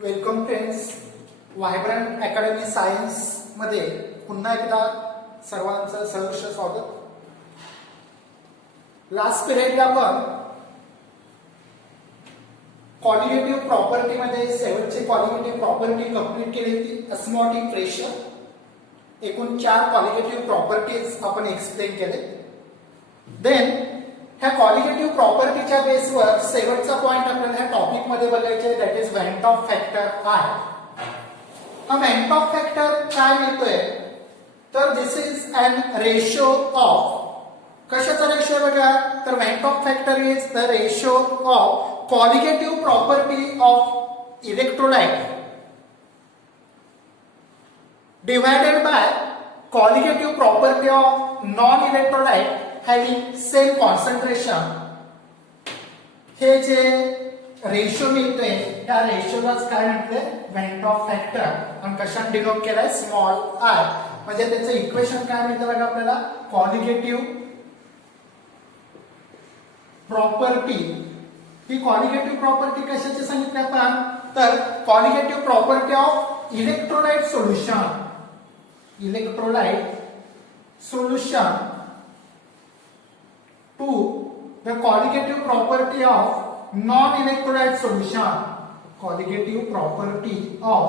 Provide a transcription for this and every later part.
Welcome friends. Vibrant academy science मध्ये पुन्हा एकदा सर्वांचं सहर्ष स्वागत. लास्ट पिरियडला आपण क्वालिटेटिव्ह प्रॉपर्टी मध्ये शेवटची क्वालिटेटिव्ह प्रॉपर्टी कंप्लीट केली होती, ऑस्मोटिक प्रेशर. एकूण 4 क्वालिटेटिव्ह प्रॉपर्टीज आपण एक्सप्लेन केले. देन ह्या क्वालिटेटिव्ह प्रॉपर्टीच्या बेसवर शेवटचा पॉइंट आपल्याला ह्या टॉपिक मध्ये बघायचे, that is went Hoff factor I. हा वेंट ऑफ फॅक्टर काय मिळतोय तर this is an ratio of, कशाचा रेशो बघा तर went Hoff factor is the ratio of qualitative property of electrolyte divided by qualitative property of non-electrolyte having same concentration. हे जे ratio मिळतोय त्या रेशोलाच काय म्हणते वेंट ऑफ फॅक्टर. आणि कशाने डिनोट केलाय स्मॉल आय. म्हणजे त्याचं इक्वेशन काय मिळतं बघा आपल्याला, क्वालिटेटिव्ह प्रॉपर्टी. ही क्वालिटेटिव्ह प्रॉपर्टी कशाची सांगितली आपण तर qualitative property of electrolyte solution. Electrolyte solution to the qualitative property of non-electrolyte solution. Qualitative property of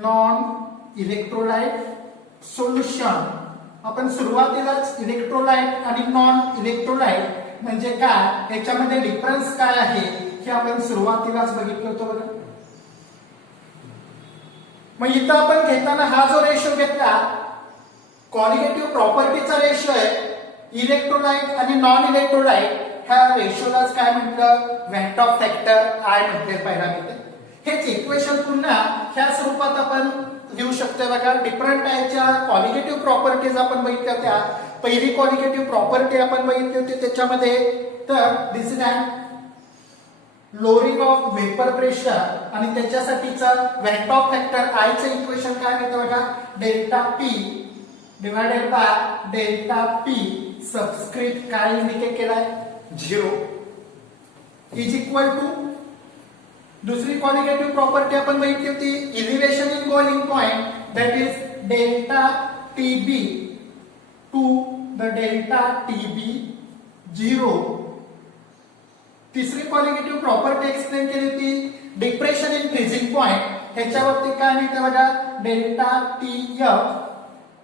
non-electrolyte solution. आपण सुरुवातीलाच इलेक्ट्रोलाइट आणि नॉन इलेक्ट्रोलाइट म्हणजे काय याच्यामध्ये डिफरन्स काय आहे हे आपण सुरुवातीलाच बघितलं होतं बघा. मग इथं आपण घेताना हा जो रेशो घेतला क्वालिटेटिव्ह प्रॉपर्टीचा रेशो आहे, इलेक्ट्रोलाइट आणि नॉन इलेक्ट्रोलाइट ह्या रेशोलाच काय म्हटलं वेंट ऑफ फॅक्टर आय म्हटले पॅरामीटर. हेच इक्वेशन पुन्हा ह्या स्वरूपात आपण लिहू शकतो बघा. डिफरंट टाईपच्या क्वालिटेटिव्ह प्रॉपर्टीज आपण बघितल्या होत्या. पहिली क्वालिटेटिव्ह प्रॉपर्टी आपण बघितली होती त्याच्यामध्ये तर this is an lowering of vapour pressure आणि त्याच्यासाठीचा वेंट ऑफ फॅक्टर आय चे इक्वेशन काय मिळतं बघा, delta P divided by delta P subscript काय इंडिकेट केलाय 0 इज इक्वल टू. दुसरी क्वालिटेटिव्ह प्रॉपर्टी आपण बघितली होती elevation in boiling point, that is delta TB to the delta TB 0. तिसरी क्वालिटेटिव्ह प्रॉपर्टी एक्सप्लेन केली होती डिप्रेशन इन फ्रीजिंग पॉइंट. ह्याच्यावरती काय मिळतं बघा delta T F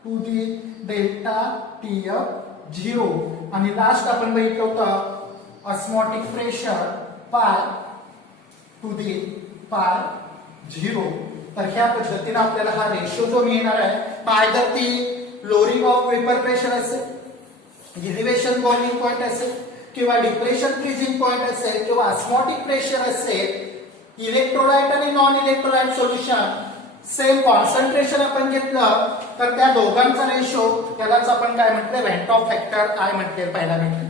to the delta T F 0. आणि लास्ट आपण बघितलं होतं osmotic pressure pi to the pi 0. तर ह्या पद्धतीने आपल्याला हा रेशो जो मिळणार आहे आयदर ती लोअरिंग ऑफ वेपर प्रेशर असेल, इलिव्हेशन बॉइलिंग पॉइंट असेल किंवा डिप्रेशन फ्रीजिंग पॉइंट असेल किंवा ऑस्मोटिक प्रेशर असेल, इलेक्ट्रोलाइट आणि non electrolyte solution same concentration आपण घेतलं तर त्या दोघांचा रेशो त्यालाच आपण काय म्हटलं वेंट ऑफ फॅक्टर आय म्हटले पॅरामीटर.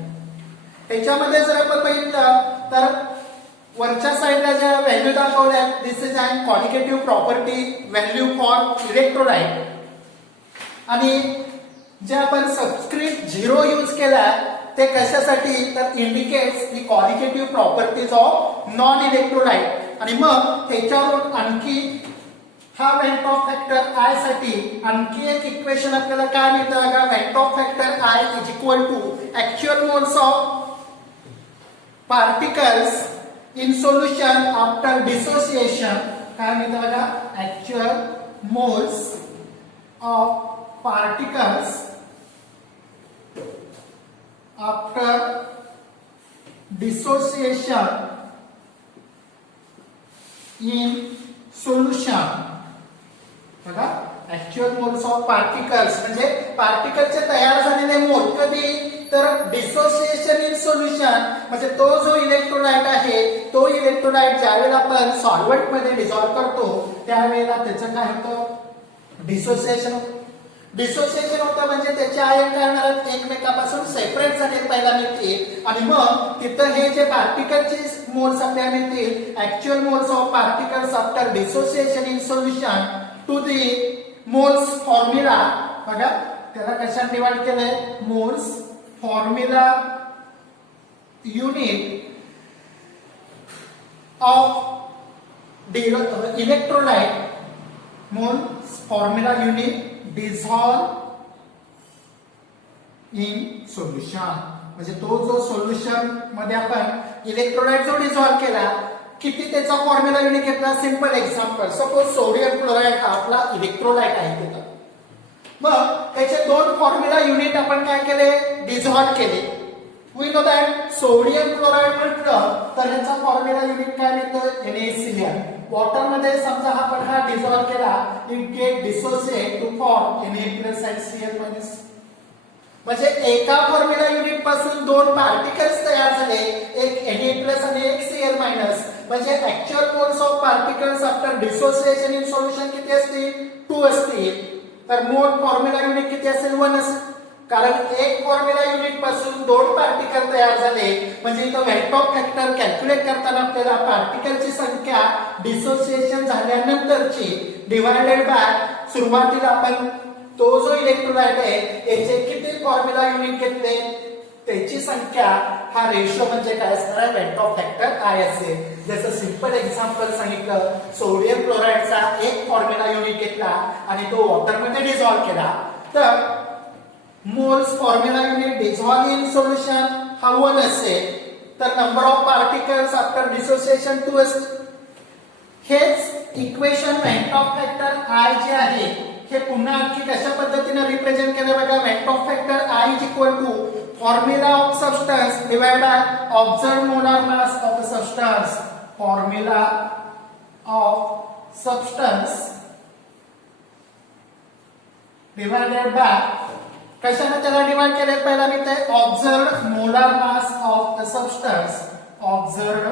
त्याच्यामध्ये जर आपण बघितलं तर वरच्या साईडला ज्या व्हॅल्यू दाखवल्या this is an qualitative property value for electrolyte आणि जे आपण सबस्क्रिप्ट 0 यूज केला ते कशासाठी तर indicates the qualitative properties of non electrolyte. आणि मग त्याच्यावरून आणखी हा वेंट ऑफ फॅक्टर आय साठी आणखी एक इक्वेशन आपल्याला काय मिळतं बघा, van't Hoff factor I is equal to actual moles of particles in solution after dissociation. काय मिळतं बघा actual moles of particles after dissociation in solution. बघा ऍक्च्युअल मोल्स ऑफ पार्टिकल्स म्हणजे पार्टिकलचे तयार झालेले मोल कधी तर डिसोसिएशन इन सोल्युशन म्हणजे तो जो इलेक्ट्रोलाइट आहे तो इलेक्ट्रोलाइट ज्यावेळेला आपण सॉल्व्हेंट मध्ये डिझॉल्व्ह करतो त्यावेळेला त्याचं काय होतं डिसोसिएशन. डिसोसिएशन होतं म्हणजे त्याचे आयन काय होणार एकमेकापासून सेपरेट झाले पहिला मिळतील आणि मग तिथं हे जे पार्टिकलचे मोल्स आपल्याला मिळतील actual moles of particles after dissociation in solution to the moles formula. बघा त्याला कशात डिवाइड केलंय moles formula unit of electrolyte moles formula unit dissolve in solution. म्हणजे तो जो सोल्युशन मध्ये आपण इलेक्ट्रोलाइट जो डिझॉल्व केला किती त्याचा फॉर्म्युला युनिट घेतला. Simple example, suppose sodium chloride हा आपला इलेक्ट्रोलाइट आहे त्याचा. मग त्याचे दोन फॉर्म्युला युनिट आपण काय केले, डिझॉल्व केले. We know that sodium chloride म्हटलं तर ह्याचा फॉर्म्युला युनिट काय मिळतो, NaCl. वॉटर मध्ये समजा आपण हा डिझॉल्व केला, it get dissociate to form Na+Cl-. म्हणजे एका फॉर्म्युला युनिट पासून दोन पार्टिकल्स तयार झाले, एक Na+ आणि एक Cl-. म्हणजे actual moles of particles after dissociation in solution किती असतील, 2 असतील. तर मोल फॉर्म्युला युनिट किती असेल, 1 असेल. कारण एक फॉर्म्युला युनिट पासून दोन पार्टिकल तयार झाले, म्हणजे इथं वेक्टर फॅक्टर कॅल्क्युलेट करताना आपल्याला पार्टिकलची संख्या डिसोसिएशन झाल्यानंतरची डिवायडेड बाय सुरुवातीला आपण तो जो इलेक्ट्रोलाइट आहे याचे किती फॉर्म्युला युनिट घेतले त्याची संख्या, हा रेशो म्हणजे काय असणार आहे, वेक्टर फॅक्टर I असेल. जसं सिंपल एक्झाम्पल सांगितलं, सोडियम क्लोराईडचा एक फॉर्म्युला युनिट घेतला आणि तो वॉटर मध्ये डिझॉल्व केला, तर moles formula unit dissolve in solution हा 1 असेल. तर number of particles after dissociation 2 असेल. हेच इक्वेशन वेक्टर फॅक्टर I जे आहे हे पुन्हा आणखी कशा पद्धतीने रिप्रेझेंट केलं बघा. Vector factor I is equal to formula of substance divide by observed molar mass of the substance. Formula of substance divided by, कशाने त्याला डिवाइड केले पहिला मी ते, observed molar mass of the substance. Observed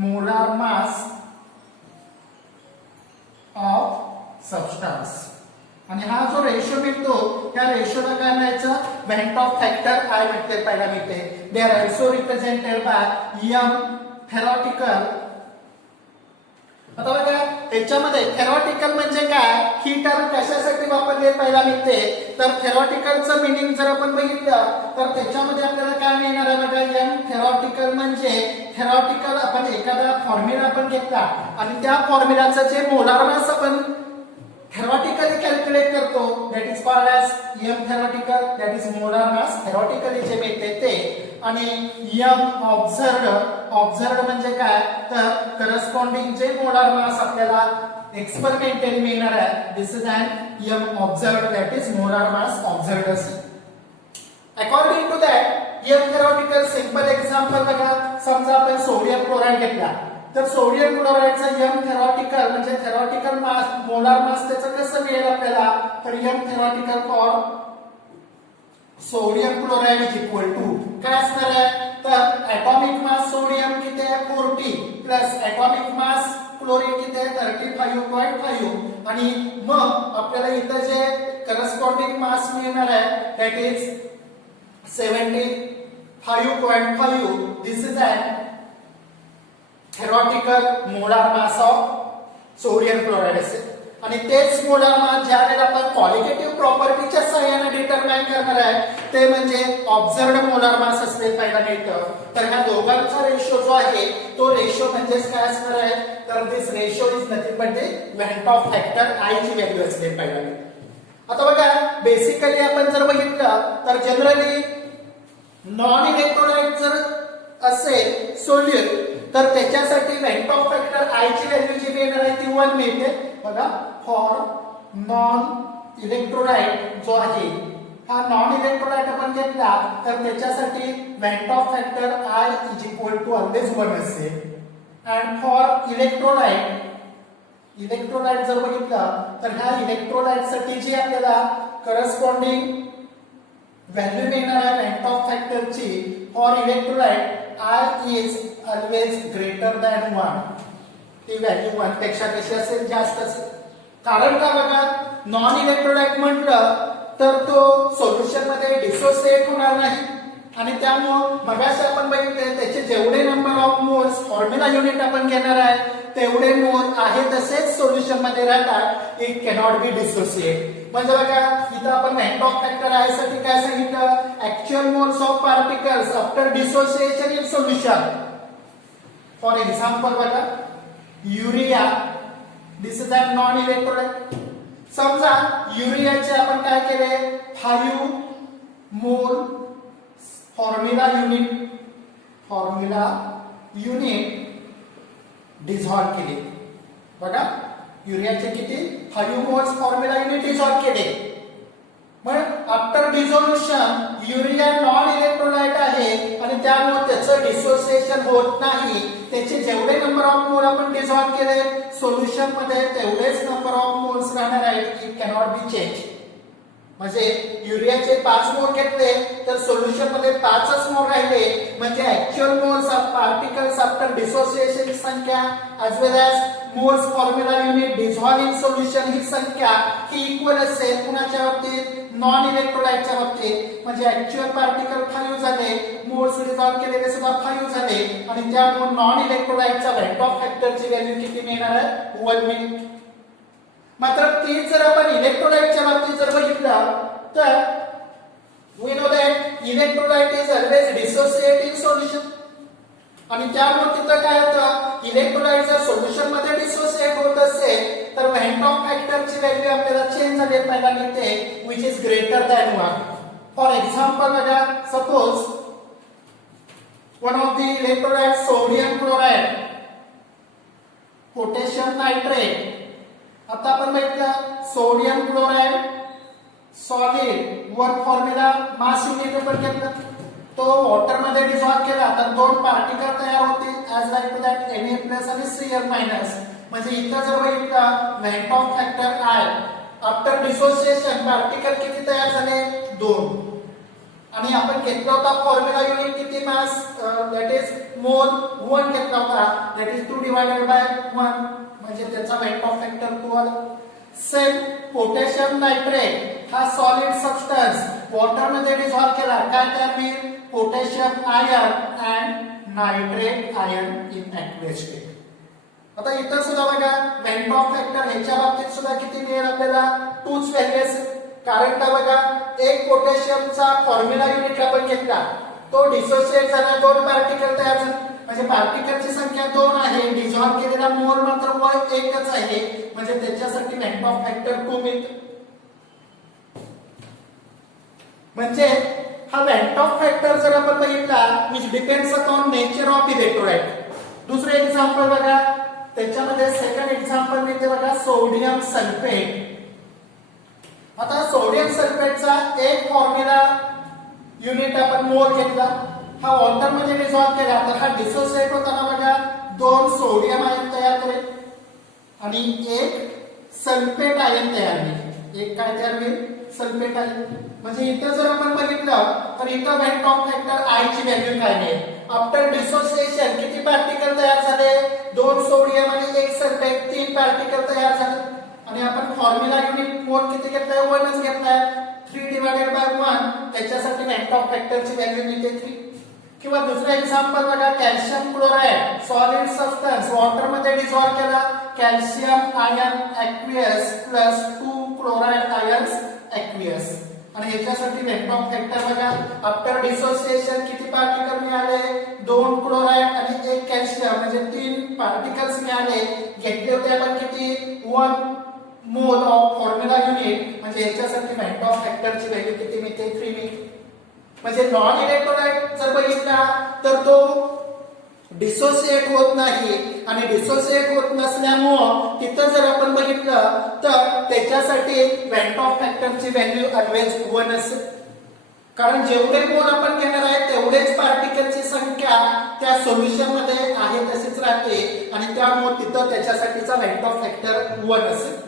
molar mass of substance. आणि हा जो रेशो मिळतो त्या रेशोला काय म्हणायचं, वेक्टर फॅक्टर I म्हटले पहिला मिळते. They are also represented by M theoretical. आता बघा त्याच्यामध्ये थेरॉटिकल म्हणजे काय, ही टर्म कशासाठी वापरली पहिला मिळते. तर थेरॉटिकलचं मिनिंग जर आपण बघितलं तर त्याच्यामध्ये आपल्याला काय मिळणार आहे बघा. M थेरॉटिकल म्हणजे थेरॉटिकल आपण एखादा फॉर्म्युला आपण घेतला आणि त्या फॉर्म्युलाचं जे मोलार मास आपण थेरॉटिकली कॅल्क्युलेट करतो, that is called as M theoretical, that is molar mass theoretically जे मिळते ते. आणि M ऑब्झर्व्ड म्हणजे काय, तर करस्पॉन्डिंग जे मोलार मास आपल्याला एक्सपेरिमेंटली मिळणार आहे, this is an M observed, that is molar mass observed असेल. According to that M theoretical simple example बघा. समजा आपण सोडियम क्लोराईड घेतला, तर सोडियम क्लोराईडचा M थेरॉटिकल म्हणजे थेरॉटिकल मास मोलार मास त्याचं कसं मिळेल आपल्याला, तर M theoretical for sodium chloride is equal to काय असणार आहे, तर ऍटॉमिक मास सोडियम किती आहे 40 प्लस ऍटॉमिक मास क्लोरीन किती आहे 35.5. आणि मग आपल्याला इथं जे करस्पॉन्डिंग मास मिळणार आहे that is 75.5. This is an theoretical molar mass of sodium chloride असेल. आणि तेच मोलार मास ज्या वेळेला आपण क्वालिटेटिव्ह प्रॉपर्टीच्या सहाय्याने डिटरमाइन करणार आहे ते म्हणजे ऑब्झर्व्ड मोलार मास असले पहिला मिळतं. तर ह्या दोघांचा रेशो जो आहे तो रेशो म्हणजेच काय असणार आहे, तर this ratio is nothing but the vector factor I ची व्हॅल्यू असते पहिला मिळतं. आता बघा बेसिकली आपण जर बघितलं तर जनरली नॉन इलेक्ट्रोलाइट जर असेल सोल्यूट तर त्याच्यासाठी वेक्टर फॅक्टर I ची व्हॅल्यू जी मिळणार आहे ती 1 मिळते बघा. फॉर नॉन इलेक्ट्रोलाइट जो आहे हा नॉन इलेक्ट्रोलाइट आपण घेतला तर त्याच्यासाठी vector factor I is equal to always 1 असेल. अँड फॉर इलेक्ट्रोलाइट जर बघितला तर ह्या इलेक्ट्रोलाइट साठी जी आपल्याला करस्पॉन्डिंग व्हॅल्यू मिळणार आहे वेक्टर फॅक्टरची for electrolyte I is always greater than 1. ती व्हॅल्यू 1 पेक्षा कशी असेल, जास्त असेल. कारण का बघा, नॉन इलेक्ट्रोलाइट म्हटलं तर तो सोल्युशन मध्ये डिसोसिएट होणार नाही आणि त्यामुळे मगाशी आपण बघितले त्याचे जेवढे number of moles formula unit आपण घेणार आहे तेवढे मोल आहे तसेच सोल्युशन मध्ये राहतात. It cannot be dissociate. म्हणजे बघा इथं आपण वेक्टर फॅक्टर I साठी काय सांगितलं, actual moles of particles after dissociation in solution. For example बघा urea, this is a non electrolyte. समजा युरियाचे आपण काय केले 5 मोल फॉर्म्युला युनिट डिझॉल्व केले. बघा युरियाचे किती 5 मोल्स फॉर्म्युला युनिट डिझॉल्व केले. मग after dissolution urea non electrolyte आहे आणि त्यामुळे त्याचं डिसोसिएशन होत नाही. त्याचे जेवढे नंबर ऑफ मोल आपण डिझॉल्व केले सोल्युशन मध्ये तेवढेच नंबर ऑफ मोल्स राहणार आहेत. It cannot be change. म्हणजे युरियाचे 5 मोल घेतले तर सोल्युशन मध्ये 5च मोल राहिले. म्हणजे actual moles of particles after dissociation ही संख्या as well as moles formula unit dissolve in solution ही संख्या ही इक्वल असेल. कुणाच्या बाबतीत नॉन इलेक्ट्रोलाइटच्या बाबतीत. म्हणजे ऍक्च्युअल पार्टिकल 5 झाले, मोल्स डिझॉल्व केलेले सुद्धा 5 झाले आणि त्यामुळे नॉन इलेक्ट्रोलाइटचा वेंटॉफ फॅक्टरची व्हॅल्यू किती मिळणार आहे 1 मिनिट. मात्र ती जर आपण इलेक्ट्रोलाइटच्या बाबतीत जर बघितलं तर we know that electrolyte is always dissociate in solution. आणि त्यामुळे तिथं काय होतं इलेक्ट्रोलाइट जर सोल्युशन मध्ये डिसोसिएट होत असेल तर वेंटॉफ फॅक्टरची व्हॅल्यू आपल्याला चेंज झालेली पाहायला मिळते which is greater than 1. For example बघा suppose one of the electrolytes sodium chloride, potassium nitrate. आता आपण बघितलं sodium chloride solid one formula mass unit आपण घेतलं तो वॉटर मध्ये डिसॉल्व केला तर 2 पार्टिकल तयार होतील as like to that Na+ आणि Cl-. म्हणजे इथं जर बघितलं van't Hoff factor I after dissociation particle किती तयार झाले 2. आणि आपण घेतला होता फॉर्म्युला युनिट किती मास दॅट इज मोल 1 घेतला होता दॅट इज 2 डिवायडेड बाय 1. म्हणजे त्याचा वेंटॉफ फॅक्टर 2 आला. सेम पोटॅशियम नायट्रेट हा सॉलिड सबस्टन्स वॉटर मध्ये डिसॉल्व केला काय तयार होईल potassium ion and nitrate ion in aqueous state. आता इथं सुद्धा बघा वेंटॉफ फॅक्टर ह्याच्या बाबतीत सुद्धा किती मिळेल आपल्याला 2च व्हॅल्यू असेल. कारण का बघा एक पोटॅशियमचा फॉर्म्युला युनिट आपण घेतला तो डिसोसिएट झाला 2 पार्टिकल तयार झाले. म्हणजे पार्टिकलची संख्या 2 आहे डिसॉल्व केलेला मोल मात्र 1च आहे. म्हणजे त्याच्यासाठी वेंटॉफ फॅक्टर 2 मिळतो. म्हणजे हा वेंटॉफ फॅक्टर जर आपण बघितला which depends upon nature of electrolyte. दुसरे एक्झाम्पल बघा त्याच्यामध्ये सेकंड एक्झाम्पल मिळते बघा सोडियम सल्फेट. आता सोडियम सल्फेटचा एक फॉर्म्युला युनिट आपण मोल घेतला हा वॉटर मध्ये डिसॉल्व केला तर हा डिसोसिएट होताना बघा 2 सोडियम आयन तयार करेल आणि एक सल्फेट आयन तयार होईल. एक काय तयार होईल सल्फेट आयन. म्हणजे इथं जर आपण बघितलं तर इथं वेंटॉफ फॅक्टर I ची व्हॅल्यू काय आहे आफ्टर डिसोसिएशन किती पार्टिकल तयार झाले 2 सोडियम आणि 1 सल्फेट 3 पार्टिकल तयार झाले. आणि आपण फॉर्म्युला युनिट मोल किती घेतलाय 1च घेतलाय 3 डिवायडेड बाय 1. त्याच्यासाठी वेंटॉफ फॅक्टरची व्हॅल्यू मिळते 3. किंवा दुसरा एक्झाम्पल बघा calcium chloride solid substance water मध्ये डिसॉल्व केला calcium ion aqueous plus 2 chloride ions aqueous. आणि ह्याच्यासाठी वेंटॉफ फॅक्टर बघा आफ्टर डिसोसिएशन किती पार्टिकल मिळाले 2 क्लोराइड आणि 1 कॅल्शियम म्हणजे 3 पार्टिकल्स मिळाले. घेतले होते आपण किती 1 मोल ऑफ फॉर्म्युला युनिट. म्हणजे याच्यासाठी वेंटॉफ फॅक्टरची व्हॅल्यू किती मिळते 3 मिळते. म्हणजे नॉन इलेक्ट्रोलाइट जर बघितला तर तो डिसोसिएट होत नाही आणि डिसोसिएट होत नसल्यामुळं तिथं जर आपण बघितलं तर त्याच्यासाठी वेंटॉफ फॅक्टरची व्हॅल्यू ऑलवेज 1 असेल. कारण जेवढे मोल आपण घेणार आहे तेवढेच पार्टिकलची संख्या त्या सोल्युशन मध्ये आहे तशीच राहते आणि त्यामुळे तिथं त्याच्यासाठीचा वेंटॉफ फॅक्टर 1 असेल.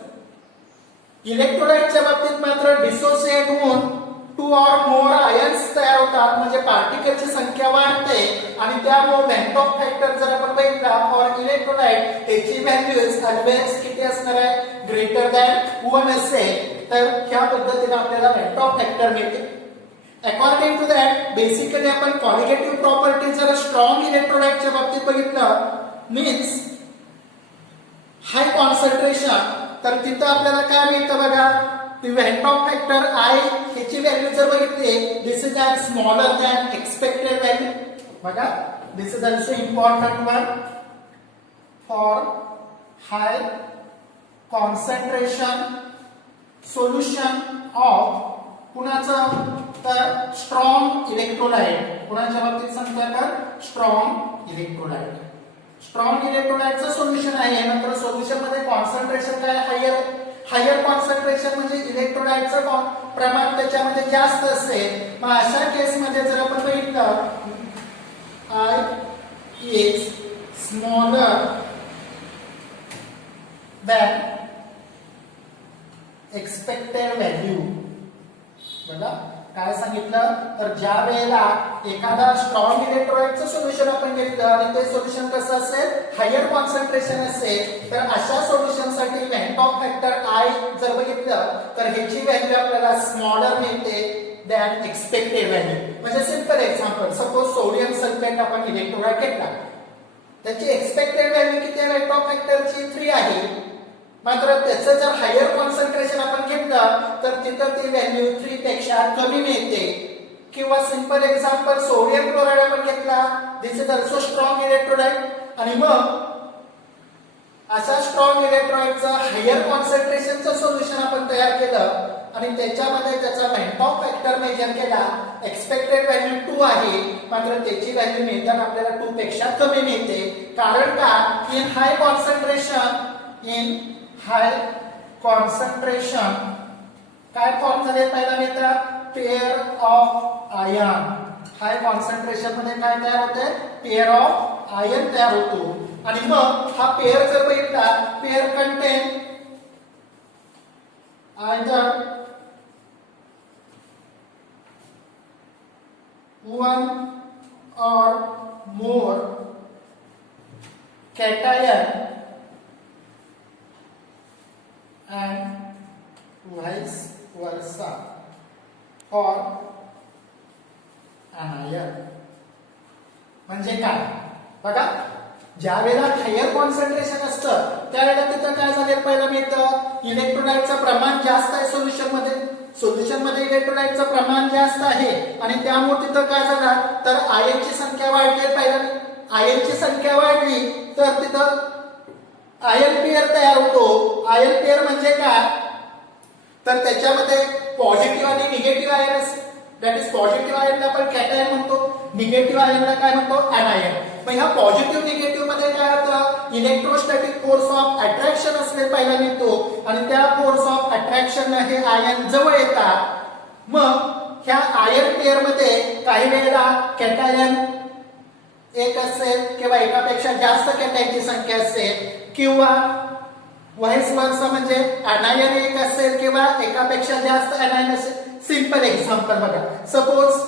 इलेक्ट्रोलाइटच्या बाबतीत मात्र डिसोसिएट होऊन 2 or more आयन्स तयार होतात. म्हणजे पार्टिकलची संख्या वाढते आणि त्यामुळे वेंटॉफ फॅक्टर जर आपण बघितला फॉर इलेक्ट्रोलाइट त्याची व्हॅल्यू ऑलवेज किती असणार आहे ग्रेटर दॅन 1 असेल. तर ह्या पद्धतीने आपल्याला वेंटॉफ फॅक्टर मिळते. अकॉर्डिंग टू दॅट बेसिकली आपण क्वालिटेटिव्ह प्रॉपर्टी जर स्ट्रॉंग इलेक्ट्रोलाइटच्या बाबतीत बघितलं मीन्स हाय कॉन्सन्ट्रेशन तर तिथं आपल्याला काय मिळतं बघा वेंटॉफ फॅक्टर I ह्याची व्हॅल्यू जर बघितली this is as smaller than expected value. बघा this is also important one for high concentration solution of कुणाचं तर स्ट्रॉंग इलेक्ट्रोलाइट, कुणाच्या बाबतीत सांगतोय तर स्ट्रॉंग इलेक्ट्रोलाइट. स्ट्रॉंग इलेक्ट्रोलाइटचं सोल्युशन आहे. नंतर सोल्युशन मध्ये कॉन्सन्ट्रेशन काय हायर कॉन्सन्ट्रेशन म्हणजे इलेक्ट्रोलाइटचं प्रमाण त्याच्यामध्ये जास्त असेल. मग अशा केस मध्ये जर आपण बघितलं I is smaller than expected value. बघा काय सांगितलं तर ज्या वेळेला एखादा स्ट्रॉंग इलेक्ट्रोलाइटचं सोल्युशन आपण घेतलं आणि ते सोल्युशन कसं असेल हायर कॉन्सन्ट्रेशन असेल तर अशा सोल्युशन साठी वेंटॉक फॅक्टर I जर बघितलं तर ह्याची व्हॅल्यू आपल्याला स्मॉलर मिळते दॅन एक्सपेक्टेड व्हॅल्यू. म्हणजे simple example, suppose sodium sulphate आपण इलेक्ट्रोलाइट घेतला, त्याची एक्सपेक्टेड व्हॅल्यू किती आहे वेंटॉक फॅक्टरची 3 आहे. मात्र त्याचं जर हायर कॉन्सन्ट्रेशन आपण घेतलं तर तिथं ती व्हॅल्यू 3 पेक्षा कमी मिळते. किंवा सिंपल एक्झाम्पल सोडियम क्लोराईड आपण घेतला, दिस इज ऑल्सो स्ट्रॉंग इलेक्ट्रोलाइट आणि मग अशा स्ट्रॉंग इलेक्ट्रोलाइटचं हायर कॉन्सन्ट्रेशनचं सोल्युशन आपण तयार केलं आणि त्याच्यामध्ये त्याचा वेंटॉक फॅक्टर मेजर केला, एक्सपेक्टेड व्हॅल्यू 2 आहे. मात्र त्याची व्हॅल्यू मिळताना आपल्याला 2 पेक्षा कमी मिळते. कारण का इन हाय कॉन्सन्ट्रेशन काय फॉर्म झाले पहिला मिळतात pair of ion. High concentration मध्ये काय तयार होते पेअर ऑफ आयन तयार होतो. आणि मग हा पेअर जर बघितला pair content either one or more cation and vice versa for anion. म्हणजे काय बघा ज्या वेळेला हायर कॉन्सन्ट्रेशन असतं त्यावेळेला तिथं काय झालं पहिला मिळतं इलेक्ट्रोलाइटचं प्रमाण जास्त आहे सोल्युशन मध्ये इलेक्ट्रोलाइटचं प्रमाण जास्त आहे आणि त्यामुळे तिथं काय झालं तर आयनची संख्या वाढली. पहिला आयनची संख्या वाढली तर तिथं आयन पेअर तयार होतो. आयन पेअर म्हणजे काय तर त्याच्यामध्ये पॉझिटिव्ह आणि निगेटिव्ह आयन असते. दॅट इज पॉझिटिव्ह आयनला आपण कॅटायन म्हणतो, निगेटिव्ह आयनला काय म्हणतो अनायन. मग ह्या पॉझिटिव्ह निगेटिव्ह मध्ये काय होतं इलेक्ट्रोस्टॅटिक फोर्स ऑफ अट्रॅक्शन असले पहिला मिळतो आणि त्या फोर्स ऑफ अट्रॅक्शन हे आयन जवळ येतात. मग ह्या आयन पेअर मध्ये काही वेळेला कॅटायन एक असेल किंवा एकापेक्षा जास्त कॅटायनची संख्या असेल किंवा व्हाईस वर्सा म्हणजे अनायन एक असेल किंवा एकापेक्षा जास्त अनायन असेल. सिंपल एक्झाम्पल बघा सपोज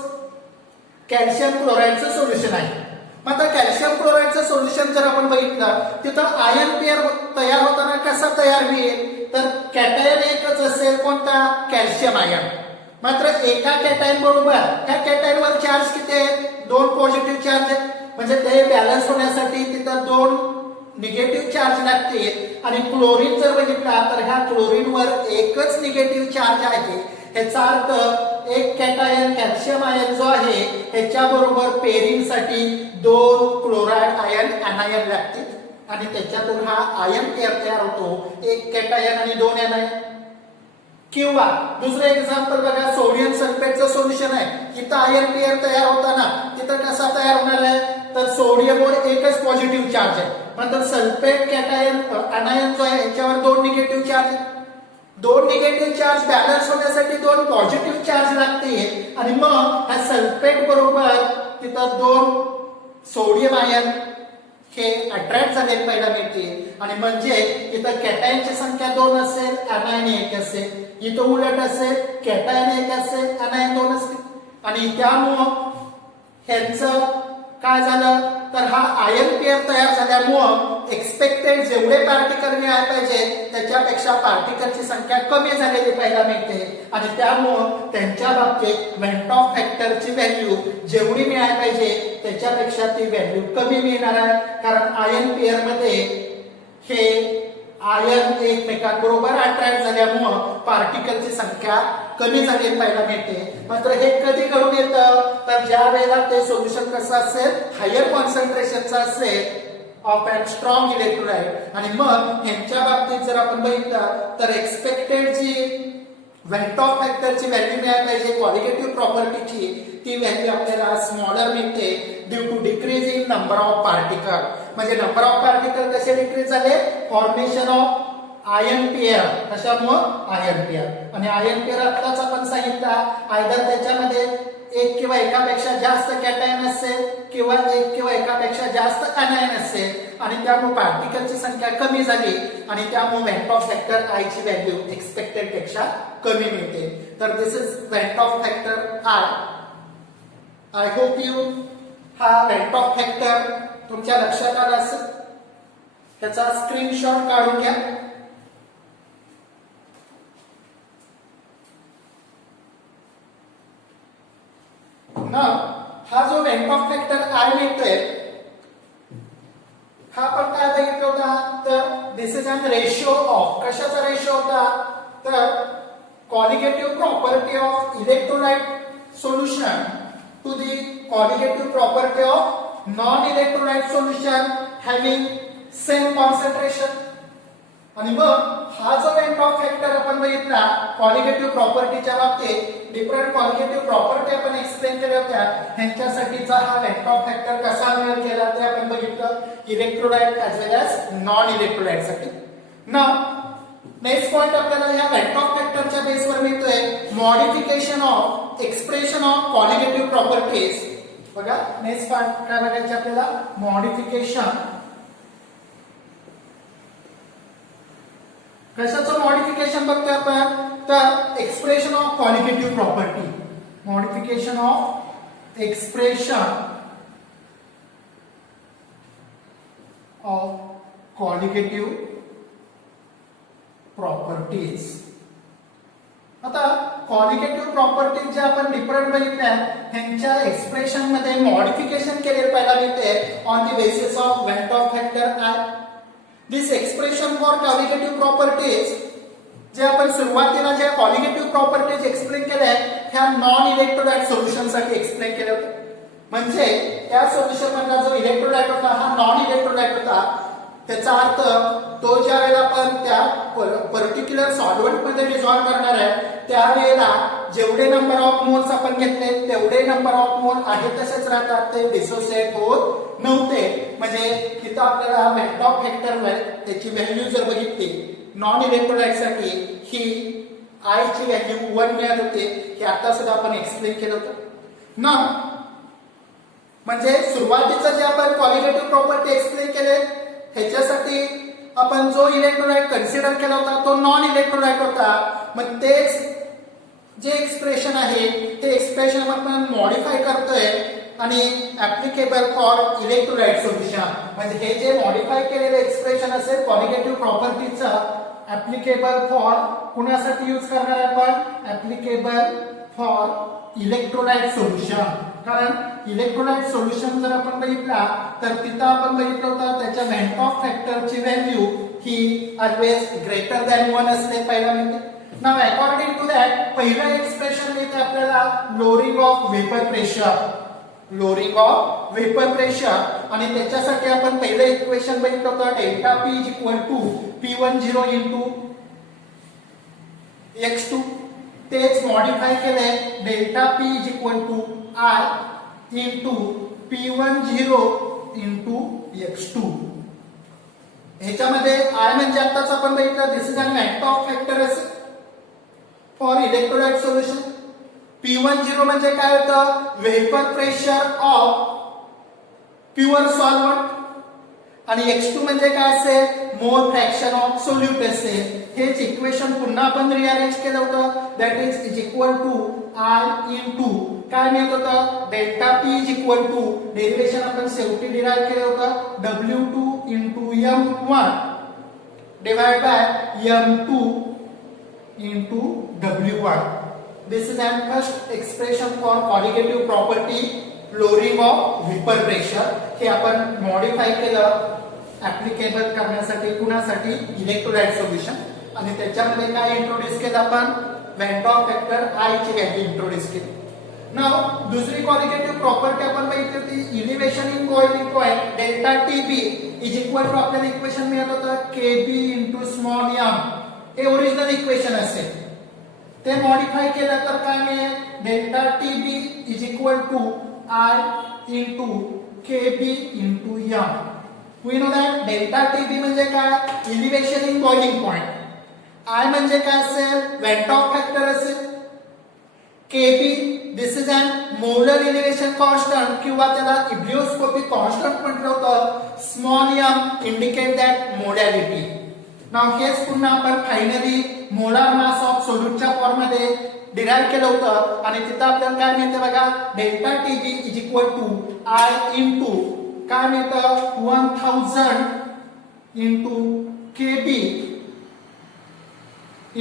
कॅल्शियम क्लोराईडचं सोल्युशन आहे. मात्र कॅल्शियम क्लोराईडचं सोल्युशन जर आपण बघितलं तिथं आयन पेअर तयार होताना कसा तयार होईल तर कॅटायन एकच असेल कोणता कॅल्शियम आयन. मात्र एका कॅटायन बरोबर ह्या कॅटायनवर चार्ज किती आहेत 2 पॉझिटिव्ह चार्ज आहेत. म्हणजे ते बॅलन्स होण्यासाठी तिथं 2 निगेटिव्ह चार्ज लागतील. आणि क्लोरीन जर बघितला तर ह्या क्लोरीनवर एकच निगेटिव्ह चार्ज आहे. ह्याचा अर्थ एक कॅटायन कॅल्शियम आयन जो आहे ह्याच्या बरोबर पेअरिंग साठी 2 क्लोराइड आयन अनायन लागतील आणि त्याच्यातून हा आयन पेअर तयार होतो, एक कॅटायन आणि 2 अनायन. किंवा दुसरं एक्झाम्पल बघा सोडियम सल्फेटचं सोल्युशन आहे. इथं आयन पेअर तयार होताना तिथं कसा तयार होणार आहे तर सोडियमवर एकच पॉझिटिव्ह चार्ज आहे. नंतर सल्फेट कॅटायन अनायन जो आहे ह्याच्यावर 2 निगेटिव्ह चार्ज आहे. 2 निगेटिव्ह चार्ज बॅलन्स होण्यासाठी 2 पॉझिटिव्ह चार्ज लागतील आणि मग ह्या सल्फेट बरोबर तिथं 2 सोडियम आयन हे अट्रॅक्ट झाले पहिला मिळते. आणि म्हणजे इथं कॅटायनची संख्या 2 असेल अनायन 1 असेल. इथं उलट असेल कॅटायन 1 असेल अनायन 2 असेल. आणि त्यामुळं ह्यांचं काय झालं तर हा आयन पेअर तयार झाल्यामुळं एक्सपेक्टेड जेवढे पार्टिकल मिळायला पाहिजे त्याच्यापेक्षा पार्टिकलची संख्या कमी झालेली पाहायला मिळते. आणि त्यामुळं त्यांच्या बाबतीत वेंटॉक फॅक्टरची व्हॅल्यू जेवढी मिळायला पाहिजे त्याच्यापेक्षा ती व्हॅल्यू कमी मिळणार आहे. कारण आयन पेअर मध्ये हे आयन एकमेकांबरोबर अट्रॅक्ट झाल्यामुळं पार्टिकलची संख्या कमी झालेली पाहायला मिळते. मात्र हे कधी घडून येतं तर ज्या वेळेला ते सोल्युशन कसं असेल हायर कॉन्सन्ट्रेशनचं असेल ऑफ अ स्ट्रॉंग इलेक्ट्रोलाइट आणि मग ह्यांच्या बाबतीत जर आपण बघितलं तर एक्सपेक्टेड जी वेट ऑफ फॅक्टरची व्हॅल्यू मिळायला पाहिजे क्वालिटेटिव्ह प्रॉपर्टीची ती व्हॅल्यू आपल्याला स्मॉलर मिळते due to decrease in number of particle. म्हणजे नंबर ऑफ पार्टिकल कसे डिक्रीज झाले? Formation of ion pair. कशामुळं? Ion pair. आणि आयन पेअर आत्ताच आपण सांगितलं आयदर त्याच्यामध्ये एक किंवा एकापेक्षा जास्त कॅटायन असेल किंवा एक किंवा एकापेक्षा जास्त अनायन असेल आणि त्यामुळे पार्टिकलची संख्या कमी झाली आणि त्यामुळे वेट ऑफ फॅक्टर आय ची व्हॅल्यू एक्सपेक्टेड पेक्षा कमी मिळते. तर this is van't Hoff factor I. I hope you हा वेट ऑफ फॅक्टर तुमच्या लक्षात आला असेल. त्याचा स्क्रीनशॉट काढून घ्या. हा जो वेट ऑफ फॅक्टर आय मिळतोय हा आपण काय बघितलं होता तर this is an ratio of. कशाचा रेशो होता तर colligative property of electrolyte solution to the colligative property of non electrolyte solution having same concentration. आणि मग हा जो वेट ऑफ फॅक्टर आपण बघितला कॉलिगेटिव्ह प्रॉपर्टीच्या बाबतीत डिफरंट कॉलिगेटिव्ह प्रॉपर्टी आपण एक्सप्लेन केल्या होत्या. ह्यांच्यासाठीचा हा वेट ऑफ फॅक्टर कसा मिळेल केला ते आपण बघितलं electrolyte as well as non electrolyte साठी. नाउ नेक्स्ट पॉइंट आपल्याला ह्या वेट ऑफ फॅक्टरच्या बेसवर मिळतोय modification of expression of colligative properties. बघा नेक्स्ट पार्ट काय बघायचे आपल्याला मॉडिफिकेशन. कशाचं मॉडिफिकेशन बघतोय आपण तर expression of qualitative property. Modification of expression of qualitative properties. आता क्वालिटेटिव्ह प्रॉपर्टीज जे आपण डिफरंट बघितल्या ह्यांच्या एक्सप्रेशन मध्ये मॉडिफिकेशन केलेलं पहिला मिळते on the basis of van't Hoff factor I. This expression for qualitative properties जे आपण सुरुवातीला ज्या क्वालिटेटिव्ह प्रॉपर्टीज एक्सप्लेन केल्या ह्या नॉन इलेक्ट्रोलाइट सोल्युशन साठी एक्सप्लेन केल्या होत्या. म्हणजे त्या सोल्युशन मधला जो इलेक्ट्रोलाइट होता हा नॉन इलेक्ट्रोलाइट होता. त्याचा अर्थ तो ज्या वेळेला आपण त्या पर्टिक्युलर सॉल्व्हेंट मध्ये डिझॉल्व्ह करणार आहे त्यावेळेला जेवढे नंबर ऑफ मोल्स आपण घेतले तेवढे नंबर ऑफ मोल आहे तसेच राहतात. ते डिसोसिएट होत नव्हते. म्हणजे इथं आपल्याला वेट ऑफ फॅक्टर त्याची व्हॅल्यू जर बघितली नॉन इलेक्ट्रोलाइट साठी ही आय ची व्हॅल्यू 1 मिळत होते. हे आता सुद्धा आपण एक्सप्लेन केलं होतं ना. म्हणजे सुरुवातीचं जे आपण क्वालिटेटिव्ह प्रॉपर्टी एक्सप्लेन केले ह्याच्यासाठी आपण जो इलेक्ट्रोलाइट कन्सिडर केला होता तो नॉन इलेक्ट्रोलाइट होता. मग तेच जे एक्सप्रेशन आहे ते एक्सप्रेशन आपण मॉडिफाय करतोय आणि ऍप्लिकेबल फॉर इलेक्ट्रोलाइट सोल्युशन. म्हणजे हे जे मॉडिफाय केलेले एक्सप्रेशन असेल क्वालिटेटिव्ह प्रॉपर्टीचं ऍप्लिकेबल फॉर कुणासाठी यूज करणार आपण ऍप्लिकेबल फॉर इलेक्ट्रोलाइट सोल्युशन. कारण इलेक्ट्रोलाइट सोल्युशन जर आपण बघितला तर तिथं आपण बघितलं होतं त्याच्या वेट ऑफ फॅक्टरची व्हॅल्यू ही ऑलवेज ग्रेटर दॅन 1 असते पहिला मिळते. नाव अकॉर्डिंग टू दॅट पहिलं एक्सप्रेशन मिळते आपल्याला lowering of vapour pressure. Lowering of vapour pressure आणि त्याच्यासाठी आपण पहिलं इक्वेशन बघितलं होतं delta P is equal to P10 into x2. तेच मॉडिफाय केले delta P is equal to I into P10 into x2. ह्याच्यामध्ये I म्हणजे आताच आपण बघितलं this is an van't Hoff factor for electrolyte solution. P10 म्हणजे काय होतं vapour pressure of pure solvent आणि x2 म्हणजे काय असेल मोल फ्रॅक्शन ऑफ सोल्यूट असेल. हेच इक्वेशन पुन्हा आपण रिअरेंज केलं होतं that is equal to I into काय मिळत होतं delta P is equal to derivation आपण शेवटी डिराइव्ह केलं होतं W2 into M1 divide by M2 into W1. This is an first expression for qualitative property lowering of vapor pressure. हे आपण modify केलं ऍप्लिकेबल करण्यासाठी कुणासाठी इलेक्ट्रोलाइट सोल्युशन आणि त्याच्यामध्ये काय इंट्रोड्यूस केलं आपण वेट ऑफ फॅक्टर आय ची व्हॅल्यू इंट्रोड्यूस केली. नाव दुसरी क्वालिटेटिव्ह प्रॉपर्टी आपण बघितली होती elevation in boiling point delta TB is equal to आपल्याला इक्वेशन मिळत होतं केबी इंटू स्मॉल एम. हे ओरिजिनल इक्वेशन असेल. ते मॉडिफाय केलं तर काय मिळेल delta TB is equal to I into KB into M. We know that delta T B म्हणजे काय elevation in boiling point. I म्हणजे काय असेल वेंटॉप फॅक्टर असेल. KB this is an molar elevation constant किंवा त्याला इब्लिओस्कोपिक कॉन्स्टंट म्हटलं होतं. Small M indicate that molality. Now हेच पुन्हा आपण फायनली मोलार मास ऑफ सोल्यूटच्या फॉर्म मध्ये डिराइव्ह केलं होतं आणि तिथं आपल्याला काय मिळते बघा delta TB is equal to I into काय मिळतं 1000 into KB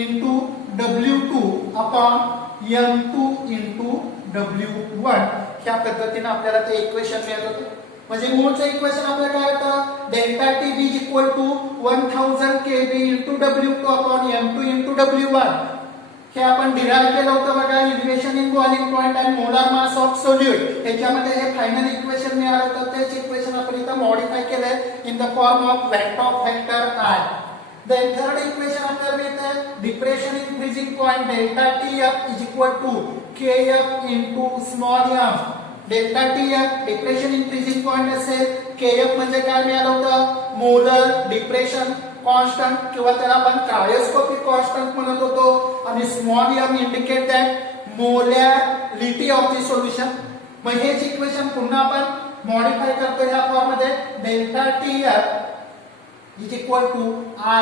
into W2 upon M2 into W1. ह्या पद्धतीने आपल्याला ते इक्वेशन मिळत होतं. म्हणजे मूळचं इक्वेशन आपल्याला काय होतं delta TB is equal to 1000 K B into W2 upon M2 into W1. हे आपण डिराइव्ह केलं होतं बघा elevation in boiling point and molar mass of solute. ह्याच्यामध्ये हे फायनल इक्वेशन मिळालं होतं. तेच इक्वेशन आपण इथं मॉडिफाय केलंय in the form of vector factor i. Then third equation आपल्याला मिळते depression in freezing point delta TF is equal to KF into small m. Delta TF depression in freezing point असेल. KF म्हणजे काय मिळालं होतं molar depression constant किंवा त्याला आपण क्रायोस्कोपिक कॉन्स्टंट म्हणत होतो आणि small m indicate that molarity of the solution. मग हेच इक्वेशन पुन्हा आपण मॉडिफाय करतो या फॉर्म मध्ये delta TF is equal to I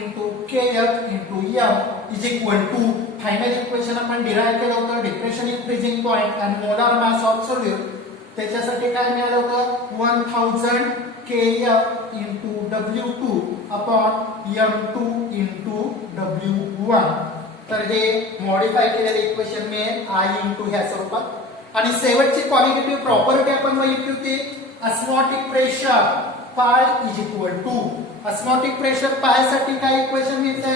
into KF into M is equal to final equation आपण डिराइव्ह केलं होतं डिप्रेशन इन फ्रीजिंग पॉइंट आणि मोलार मास ऑफ सोल्यूट. त्याच्यासाठी काय मिळालं होतं 1000 KF into W2 upon M2 into W1. तर हे मॉडिफाय केलेले इक्वेशन मिळेल I into ह्या स्वरूपात. आणि शेवटची क्वालिटेटिव्ह प्रॉपर्टी आपण बघितली होती osmotic pressure pi is equal to. Osmotic pressure pi साठी काय इक्वेशन मिळते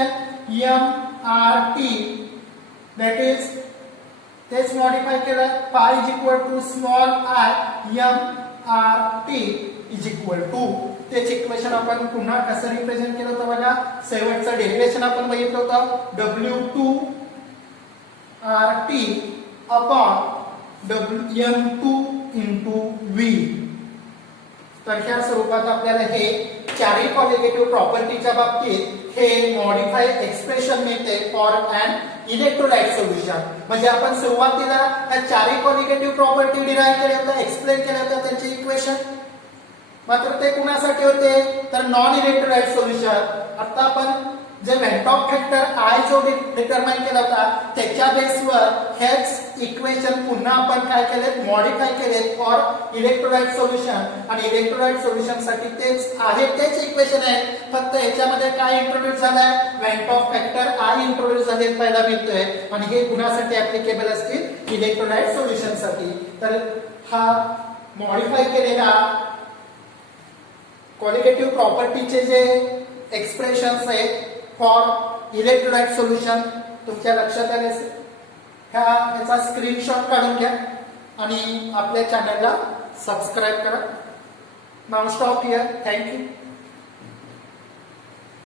MRT दॅट इज तेच मॉडिफाय केलं pi is equal to small i MRT is equal to. तेच इक्वेशन आपण पुन्हा कसं रिप्रेझेंट केलं होतं बघा शेवटचं डेरिव्हेशन आपण बघितलं होतं W2 RT upon M2 into V. तर ह्या स्वरूपात आपल्याला हे चारही क्वालिटेटिव्ह प्रॉपर्टीच्या बाबतीत हे मॉडिफाय एक्सप्रेशन मिळते फॉर अन इलेक्ट्रोलाइट सोल्युशन. म्हणजे आपण सुरुवातीला ह्या चारही क्वालिटेटिव्ह प्रॉपर्टी डिराइव्ह केल्या होत्या एक्सप्लेन केल्या होत्या त्यांचे इक्वेशन. मात्र ते कुणासाठी होते तर नॉन इलेक्ट्रोलाइट सोल्युशन. आता आपण जे वेंटॉप फॅक्टर आय जो डिटरमाइन केला होता त्याच्या बेसवर हेच इक्वेशन पुन्हा आपण काय केले मॉडिफाय केले फॉर इलेक्ट्रोलाइट सोल्युशन. आणि इलेक्ट्रोलाइट सोल्युशन साठी तेच आहे तेच इक्वेशन आहे फक्त याच्यामध्ये काय इंट्रोड्यूस झालाय वेंटॉप फॅक्टर आय इंट्रोड्यूस झाले पहिला मिळतोय आणि हे कुणासाठी ऍप्लिकेबल असतील इलेक्ट्रोलाइट सोल्युशन साठी. तर हा मॉडिफाय केलेला क्वालिटेटिव्ह प्रॉपर्टीचे जे एक्सप्रेशन्स आहेत फॉर इलेक्ट्रोलाइट सोल्युशन तुमच्या लक्षात आले असेल. ह्याचा स्क्रीनशॉट काढून घ्या आणि आपल्या चॅनलला सबस्क्राईब करा. Now stop here. थँक्यू.